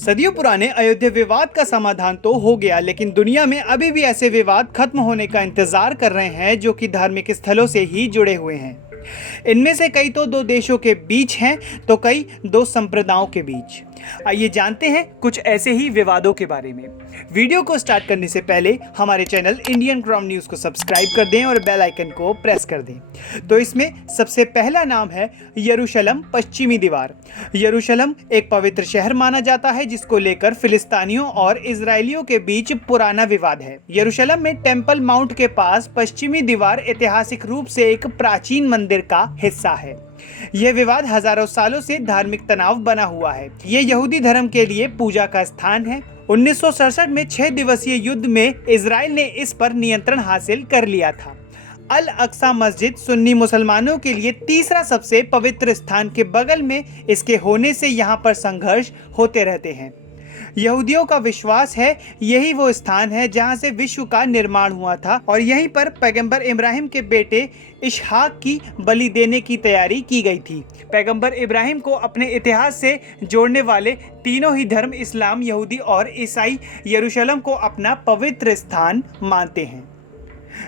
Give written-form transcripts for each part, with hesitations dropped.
सदियों पुराने अयोध्या विवाद का समाधान तो हो गया, लेकिन दुनिया में अभी भी ऐसे विवाद खत्म होने का इंतजार कर रहे हैं जो कि धार्मिक स्थलों से ही जुड़े हुए हैं। इनमें से कई तो दो देशों के बीच हैं, तो कई दो संप्रदायों के बीच। आइए जानते हैं कुछ ऐसे ही विवादों के बारे में। वीडियो को स्टार्ट करने से पहले हमारे चैनल इंडियन क्राउन न्यूज़ को सब्सक्राइब कर दें और बेल आइकन को प्रेस कर दें। तो इसमें सबसे पहला नाम है यरूशलेम पश्चिमी दीवार। यरूशलेम एक पवित्र शहर माना जाता है, जिसको लेकर फिलिस्तीनियों और इजरायलियों के बीच पुराना विवाद है। यरूशलेम में टेम्पल माउंट के पास पश्चिमी दीवार ऐतिहासिक रूप से एक प्राचीन मंदिर का हिस्सा है। यह विवाद हजारों सालों से धार्मिक तनाव बना हुआ है। ये यहूदी धर्म के लिए पूजा का स्थान है। 1967 में 6 दिवसीय युद्ध में इजराइल ने इस पर नियंत्रण हासिल कर लिया था। अल अक्सा मस्जिद सुन्नी मुसलमानों के लिए तीसरा सबसे पवित्र स्थान के बगल में इसके होने से यहाँ पर संघर्ष होते रहते हैं। यहूदियों का विश्वास है यही वो स्थान है जहां से विश्व का निर्माण हुआ था और यहीं पर पैगंबर इब्राहिम के बेटे इसहाक की बलि देने की तैयारी की गई थी। पैगंबर इब्राहिम को अपने इतिहास से जोड़ने वाले तीनों ही धर्म इस्लाम, यहूदी और ईसाई यरूशलेम को अपना पवित्र स्थान मानते हैं।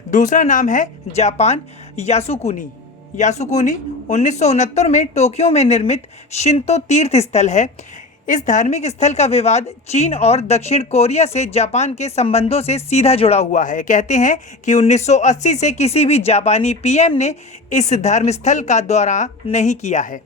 दूसरा नाम है जापान यासुकुनी। यासुकुनी 1969 में टोक्यो में निर्मित शिंतो तीर्थ स्थल है। इस धार्मिक स्थल का विवाद चीन और दक्षिण कोरिया से जापान के संबंधों से सीधा जुड़ा हुआ है। कहते हैं कि 1980 से किसी भी जापानी पीएम ने इस धर्मस्थल का दौरा नहीं किया है।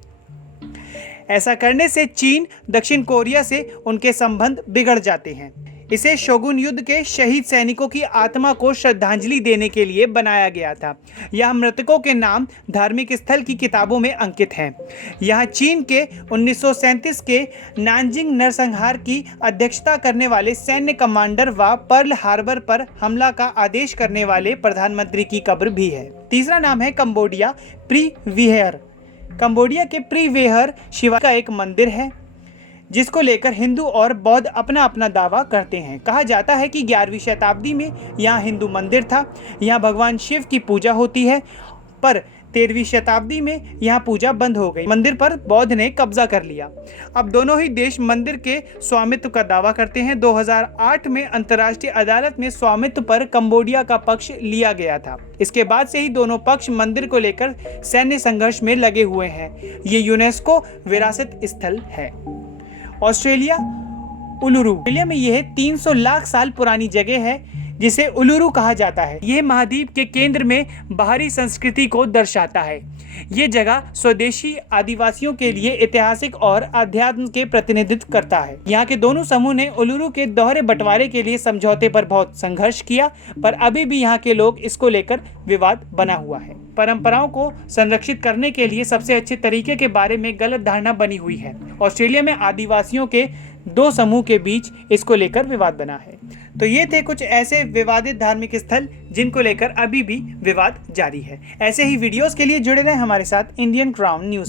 ऐसा करने से चीन दक्षिण कोरिया से उनके संबंध बिगड़ जाते हैं। इसे शोगुन युद्ध के शहीद सैनिकों की आत्मा को श्रद्धांजलि देने के लिए बनाया गया था। यह मृतकों के नाम धार्मिक स्थल की किताबों में अंकित हैं। यहाँ चीन के 1937 के नानजिंग नरसंहार की अध्यक्षता करने वाले सैन्य कमांडर व पर्ल हार्बर पर हमला का आदेश करने वाले प्रधानमंत्री की कब्र भी है। तीसरा नाम है कंबोडिया प्रीविहेर। कंबोडिया के प्रीविहेर शिवा का एक मंदिर है, जिसको लेकर हिंदू और बौद्ध अपना अपना दावा करते हैं। कहा जाता है कि 11वीं शताब्दी में यहाँ हिंदू मंदिर था। यहाँ भगवान शिव की पूजा होती है, पर 13वीं शताब्दी में यहाँ पूजा बंद हो गई। मंदिर पर बौद्ध ने कब्जा कर लिया। अब दोनों ही देश मंदिर के स्वामित्व का दावा करते हैं। 2008 में अंतर्राष्ट्रीय अदालत में स्वामित्व पर कंबोडिया का पक्ष लिया गया था। इसके बाद से ही दोनों पक्ष मंदिर को लेकर सैन्य संघर्ष में लगे हुए हैं। ये यूनेस्को विरासत स्थल है। ऑस्ट्रेलिया उलुरू। ऑस्ट्रेलिया में यह 300 लाख साल पुरानी जगह है, जिसे उलुरू कहा जाता है। यह महाद्वीप के केंद्र में बाहरी संस्कृति को दर्शाता है। ये जगह स्वदेशी आदिवासियों के लिए ऐतिहासिक और अध्यात्म के प्रतिनिधित्व करता है। यहाँ के दोनों समूह ने उलुरू के दोहरे बंटवारे के लिए समझौते पर बहुत संघर्ष किया, पर अभी भी यहाँ के लोग इसको लेकर विवाद बना हुआ है। परंपराओं को संरक्षित करने के लिए सबसे अच्छे तरीके के बारे में गलत धारणा बनी हुई है। ऑस्ट्रेलिया में आदिवासियों के दो समूह के बीच इसको लेकर विवाद बना है। तो ये थे कुछ ऐसे विवादित धार्मिक स्थल जिनको लेकर अभी भी विवाद जारी है। ऐसे ही वीडियोस के लिए जुड़े रहें हमारे साथ इंडियन क्राउन न्यूज़।